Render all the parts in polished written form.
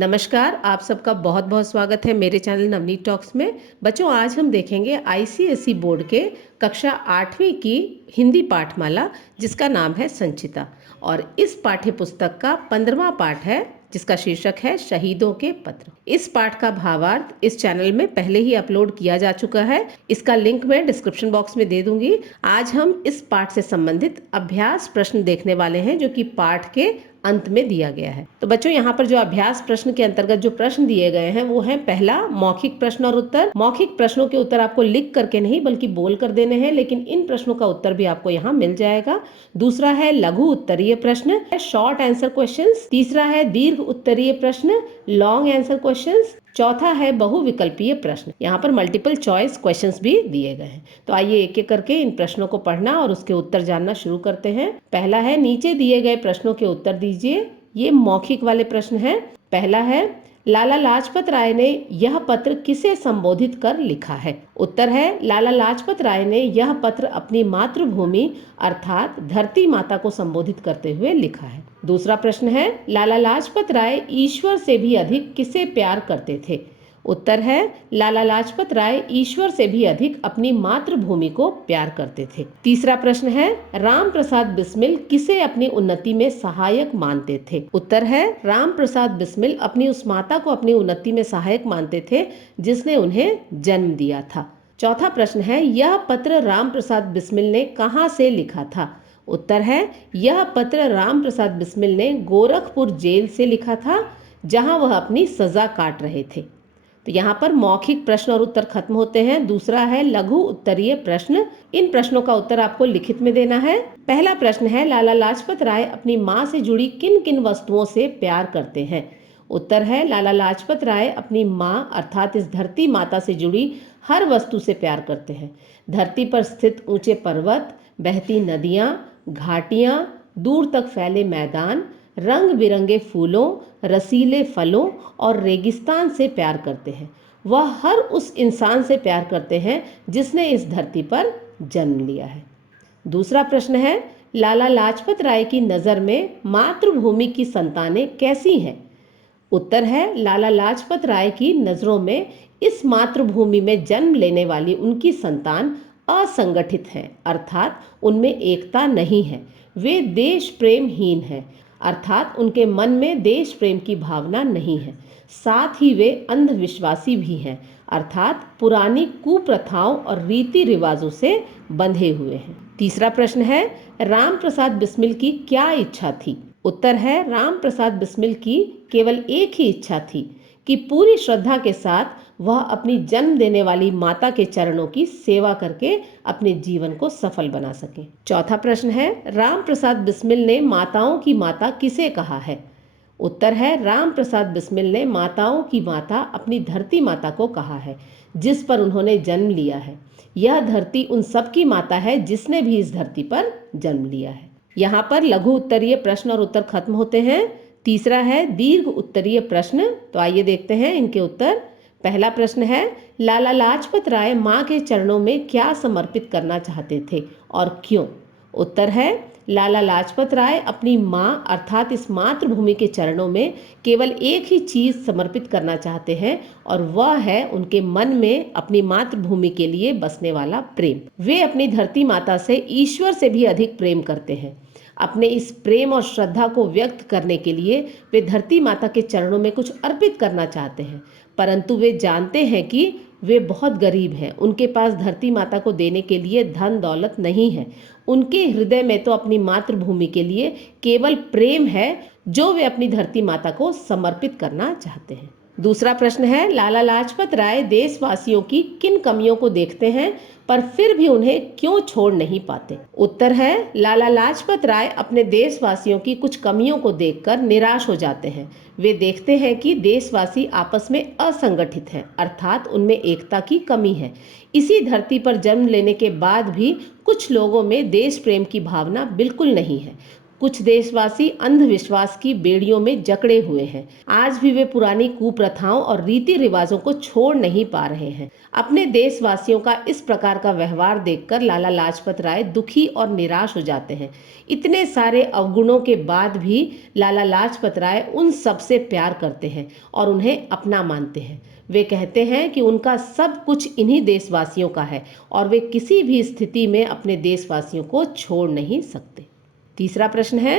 नमस्कार, आप सबका बहुत बहुत स्वागत है मेरे चैनल नवनीत टॉक्स में। बच्चों, आज हम देखेंगे आईसीएसई बोर्ड के कक्षा 8वीं की हिंदी पाठमाला जिसका नाम है संचिता। और इस पाठ्य पुस्तक का 15वां पाठ है जिसका शीर्षक है शहीदों के पत्र। इस पाठ का भावार्थ इस चैनल में पहले ही अपलोड किया जा चुका है, इसका लिंक मैं डिस्क्रिप्शन बॉक्स में दे दूंगी। आज हम इस पाठ से संबंधित अभ्यास प्रश्न देखने वाले हैं जो कि पाठ के अंत में दिया गया है। तो बच्चों, यहाँ पर जो अभ्यास प्रश्न के अंतर्गत जो प्रश्न दिए गए हैं वो है पहला मौखिक प्रश्न और उत्तर। मौखिक प्रश्नों के उत्तर आपको लिख करके नहीं बल्कि बोल कर देने हैं, लेकिन इन प्रश्नों का उत्तर भी आपको यहाँ मिल जाएगा। दूसरा है लघु उत्तरीय प्रश्न, शॉर्ट आंसर क्वेश्चंस। तीसरा है दीर्घ उत्तरीय प्रश्न, लॉन्ग आंसर क्वेश्चंस। चौथा है बहुविकल्पीय प्रश्न। यहाँ पर मल्टीपल चॉइस क्वेश्चंस भी दिए गए हैं। तो आइए एक एक करके इन प्रश्नों को पढ़ना और उसके उत्तर जानना शुरू करते हैं। पहला है नीचे दिए गए प्रश्नों के उत्तर दीजिए। ये मौखिक वाले प्रश्न हैं। पहला है लाला लाजपत राय ने यह पत्र किसे संबोधित कर लिखा है। उत्तर है लाला लाजपत राय ने यह पत्र अपनी मातृभूमि अर्थात धरती माता को संबोधित करते हुए लिखा है। दूसरा प्रश्न है लाला लाजपत राय ईश्वर से भी अधिक किसे प्यार करते थे। उत्तर है लाला लाजपत राय ईश्वर से भी अधिक अपनी मातृभूमि को प्यार करते थे। तीसरा प्रश्न है राम प्रसाद बिस्मिल किसे अपनी उन्नति में सहायक मानते थे। उत्तर है राम प्रसाद बिस्मिल अपनी उस माता को अपनी उन्नति में सहायक मानते थे जिसने उन्हें जन्म दिया था। चौथा प्रश्न है यह पत्र राम प्रसाद बिस्मिल ने कहाँ से लिखा था। उत्तर है यह पत्र राम प्रसाद बिस्मिल ने गोरखपुर जेल से लिखा था जहां वह अपनी सजा काट रहे थे। तो यहाँ पर मौखिक प्रश्न और उत्तर खत्म होते हैं। दूसरा है लघु उत्तरीय प्रश्न। इन प्रश्नों का उत्तर आपको लिखित में देना है। पहला प्रश्न है लाला लाजपत राय अपनी माँ से जुड़ी किन किन वस्तुओं से प्यार करते हैं। उत्तर है लाला लाजपत राय अपनी माँ अर्थात इस धरती माता से जुड़ी हर वस्तु से प्यार करते हैं। धरती पर स्थित ऊंचे पर्वत, बहती नदियाँ, घाटियाँ, दूर तक फैले मैदान, रंग बिरंगे फूलों, रसीले फलों और रेगिस्तान से प्यार करते हैं। वह हर उस इंसान से प्यार करते हैं जिसने इस धरती पर जन्म लिया है। दूसरा प्रश्न है लाला लाजपत राय की नज़र में मातृभूमि की संतानें कैसी हैं। उत्तर है लाला लाजपत राय की नज़रों में इस मातृभूमि में जन्म लेने वाली उनकी संतान असंगठित हैं, अर्थात उनमें एकता नहीं है। वे देश प्रेमहीन हैं, अर्थात उनके मन में देश प्रेम की भावना नहीं है। साथ ही वे अंधविश्वासी भी हैं, अर्थात पुरानी कुप्रथाओं और रीति रिवाजों से बंधे हुए हैं। तीसरा प्रश्न है राम प्रसाद बिस्मिल की क्या इच्छा थी। उत्तर है राम प्रसाद बिस्मिल की केवल एक ही इच्छा थी कि पूरी श्रद्धा के साथ वह अपनी जन्म देने वाली माता के चरणों की सेवा करके अपने जीवन को सफल बना सके। चौथा प्रश्न है राम प्रसाद बिस्मिल ने माताओं की माता किसे कहा है। उत्तर है राम प्रसाद बिस्मिल ने माताओं की माता अपनी धरती माता को कहा है जिस पर उन्होंने जन्म लिया है। यह धरती उन सबकी माता है जिसने भी इस धरती पर जन्म लिया है। यहाँ पर लघु उत्तरीय प्रश्न और उत्तर खत्म होते हैं। तीसरा है दीर्घ उत्तरीय प्रश्न। तो आइए देखते हैं इनके उत्तर। पहला प्रश्न है लाला लाजपत राय माँ के चरणों में क्या समर्पित करना चाहते थे और क्यों। उत्तर है लाला लाजपत राय अपनी माँ अर्थात इस मातृभूमि के चरणों में केवल एक ही चीज़ समर्पित करना चाहते हैं और वह है उनके मन में अपनी मातृभूमि के लिए बसने वाला प्रेम। वे अपनी धरती माता से ईश्वर से भी अधिक प्रेम करते हैं। अपने इस प्रेम और श्रद्धा को व्यक्त करने के लिए वे धरती माता के चरणों में कुछ अर्पित करना चाहते हैं, परंतु वे जानते हैं कि वे बहुत गरीब हैं। उनके पास धरती माता को देने के लिए धन दौलत नहीं है। उनके हृदय में तो अपनी मातृभूमि के लिए केवल प्रेम है जो वे अपनी धरती माता को समर्पित करना चाहते हैं। दूसरा प्रश्न है लाला लाजपत राय देशवासियों की किन कमियों को देखते हैं पर फिर भी उन्हें क्यों छोड़ नहीं पाते। उत्तर है लाला लाजपत राय अपने देशवासियों की कुछ कमियों को देखकर निराश हो जाते हैं। वे देखते हैं कि देशवासी आपस में असंगठित हैं, अर्थात उनमें एकता की कमी है। इसी धरती पर जन्म लेने के बाद भी कुछ लोगों में देश प्रेम की भावना बिल्कुल नहीं है। कुछ देशवासी अंधविश्वास की बेड़ियों में जकड़े हुए हैं। आज भी वे पुरानी कुप्रथाओं और रीति रिवाजों को छोड़ नहीं पा रहे हैं। अपने देशवासियों का इस प्रकार का व्यवहार देखकर लाला लाजपत राय दुखी और निराश हो जाते हैं। इतने सारे अवगुणों के बाद भी लाला लाजपत राय उन सबसे प्यार करते हैं और उन्हें अपना मानते हैं। वे कहते हैं कि उनका सब कुछ इन्हीं देशवासियों का है और वे किसी भी स्थिति में अपने देशवासियों को छोड़ नहीं सकते। तीसरा प्रश्न है,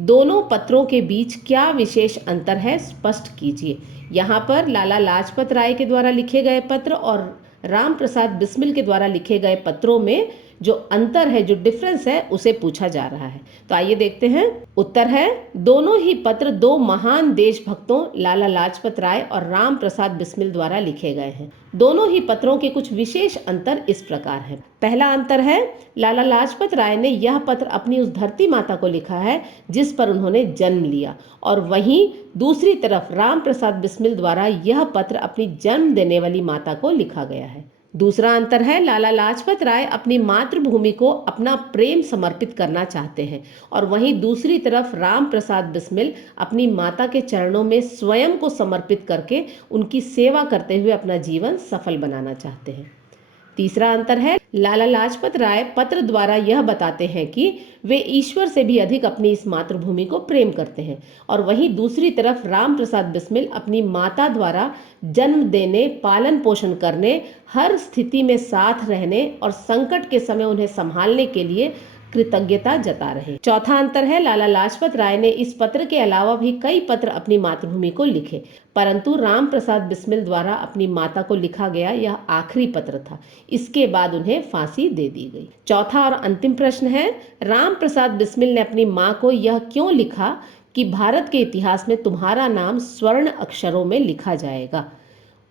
दोनों पत्रों के बीच क्या विशेष अंतर है, स्पष्ट कीजिए। यहाँ पर लाला लाजपत राय के द्वारा लिखे गए पत्र और राम प्रसाद बिस्मिल के द्वारा लिखे गए पत्रों में जो अंतर है, जो डिफरेंस है, उसे पूछा जा रहा है। तो आइए देखते हैं। उत्तर है, दोनों ही पत्र दो महान देशभक्तों लाला लाजपत राय और राम प्रसाद बिस्मिल द्वारा लिखे गए हैं। दोनों ही पत्रों के कुछ विशेष अंतर इस प्रकार है। पहला अंतर है, लाला लाजपत राय ने यह पत्र अपनी उस धरती माता को लिखा है जिस पर उन्होंने जन्म लिया, और वहीं दूसरी तरफ राम प्रसाद बिस्मिल द्वारा यह पत्र अपनी जन्म देने वाली माता को लिखा गया है। दूसरा अंतर है, लाला लाजपत राय अपनी मातृभूमि को अपना प्रेम समर्पित करना चाहते हैं, और वहीं दूसरी तरफ राम प्रसाद बिस्मिल अपनी माता के चरणों में स्वयं को समर्पित करके उनकी सेवा करते हुए अपना जीवन सफल बनाना चाहते हैं। तीसरा अंतर है, लाला लाजपत राय पत्र द्वारा यह बताते हैं कि वे ईश्वर से भी अधिक अपनी इस मातृभूमि को प्रेम करते हैं, और वहीं दूसरी तरफ राम प्रसाद बिस्मिल अपनी माता द्वारा जन्म देने, पालन पोषण करने, हर स्थिति में साथ रहने और संकट के समय उन्हें संभालने के लिए कृतज्ञता जता रहे। चौथा अंतर है, लाला लाजपत राय ने इस पत्र के अलावा भी कई पत्र अपनी मातृभूमि को लिखे, परंतु राम प्रसाद बिस्मिल द्वारा अपनी माता को लिखा गया यह आखिरी पत्र था। इसके बाद उन्हें फांसी दे दी गई। चौथा और अंतिम प्रश्न है, राम प्रसाद बिस्मिल ने अपनी मां को यह क्यों लिखा कि भारत के इतिहास में तुम्हारा नाम स्वर्ण अक्षरों में लिखा जाएगा।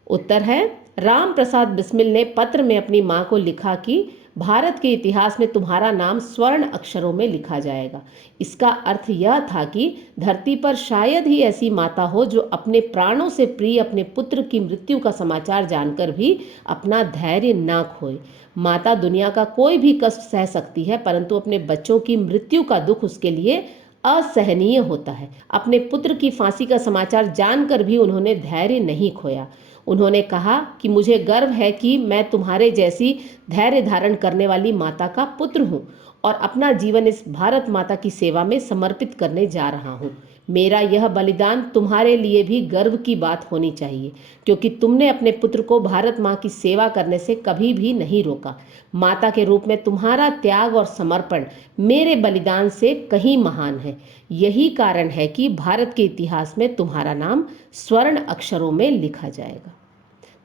उत्तर है, राम प्रसाद बिस्मिल ने पत्र में अपनी मां को लिखा कि भारत के इतिहास में तुम्हारा नाम स्वर्ण अक्षरों में लिखा जाएगा। इसका अर्थ यह था कि धरती पर शायद ही ऐसी माता हो जो अपने प्राणों से प्रिय अपने पुत्र की मृत्यु का समाचार जानकर भी अपना धैर्य ना खोए। माता दुनिया का कोई भी कष्ट सह सकती है, परंतु अपने बच्चों की मृत्यु का दुख उसके लिए असहनीय होता है। अपने पुत्र की फांसी का समाचार जानकर भी उन्होंने धैर्य नहीं खोया। उन्होंने कहा कि मुझे गर्व है कि मैं तुम्हारे जैसी धैर्य धारण करने वाली माता का पुत्र हूँ और अपना जीवन इस भारत माता की सेवा में समर्पित करने जा रहा हूँ। मेरा यह बलिदान तुम्हारे लिए भी गर्व की बात होनी चाहिए, क्योंकि तुमने अपने पुत्र को भारत माँ की सेवा करने से कभी भी नहीं रोका। माता के रूप में तुम्हारा त्याग और समर्पण मेरे बलिदान से कहीं महान है। यही कारण है कि भारत के इतिहास में तुम्हारा नाम स्वर्ण अक्षरों में लिखा जाएगा।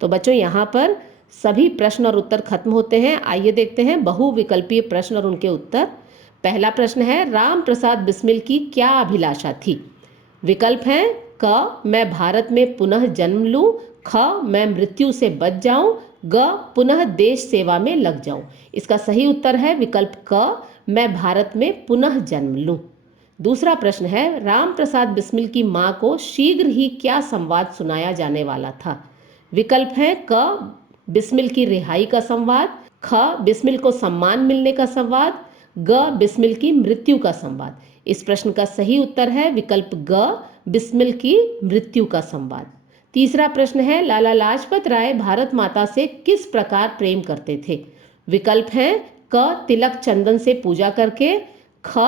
तो बच्चों, यहाँ पर सभी प्रश्न और उत्तर खत्म होते हैं। आइए देखते हैं बहुविकल्पीय प्रश्न और उनके उत्तर। पहला प्रश्न है, राम प्रसाद बिस्मिल की क्या अभिलाषा थी। विकल्प हैं, क, मैं भारत में पुनः जन्म लूं, ख, मैं मृत्यु से बच जाऊं, ग, पुनः देश सेवा में लग जाऊं। इसका सही उत्तर है विकल्प क, मैं भारत में पुनः जन्म लूं। दूसरा प्रश्न है, राम प्रसाद बिस्मिल की मां को शीघ्र ही क्या संवाद सुनाया जाने वाला था। विकल्प है, क, बिस्मिल की रिहाई का संवाद, ख, बिस्मिल को सम्मान मिलने का संवाद, ग, बिस्मिल की मृत्यु का संवाद। इस प्रश्न का सही उत्तर है विकल्प ग, बिस्मिल की मृत्यु का संवाद। तीसरा प्रश्न है, लाला लाजपत राय भारत माता से किस प्रकार प्रेम करते थे। विकल्प है, क, तिलक चंदन से पूजा करके, ख,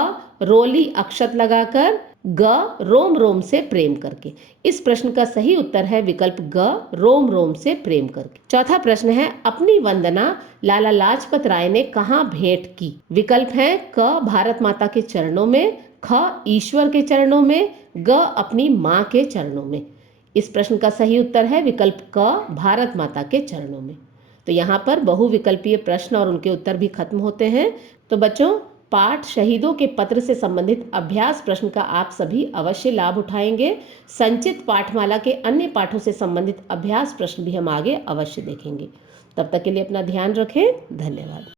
रोली अक्षत लगाकर, ग, रोम रोम से प्रेम करके। इस प्रश्न का सही उत्तर है विकल्प ग, रोम रोम से प्रेम करके। चौथा प्रश्न है, अपनी वंदना लाला लाजपत राय ने कहाँ भेंट की। विकल्प है, क, भारत माता के चरणों में, ख, ईश्वर के चरणों में, ग, अपनी माँ के चरणों में। इस प्रश्न का सही उत्तर है विकल्प क, भारत माता के चरणों में। तो यहाँ पर बहुविकल्पीय प्रश्न और उनके उत्तर भी खत्म होते हैं। तो बच्चों, पाठ शहीदों के पत्र से संबंधित अभ्यास प्रश्न का आप सभी अवश्य लाभ उठाएंगे। संचित पाठमाला के अन्य पाठों से संबंधित अभ्यास प्रश्न भी हम आगे अवश्य देखेंगे। तब तक के लिए अपना ध्यान रखें। धन्यवाद।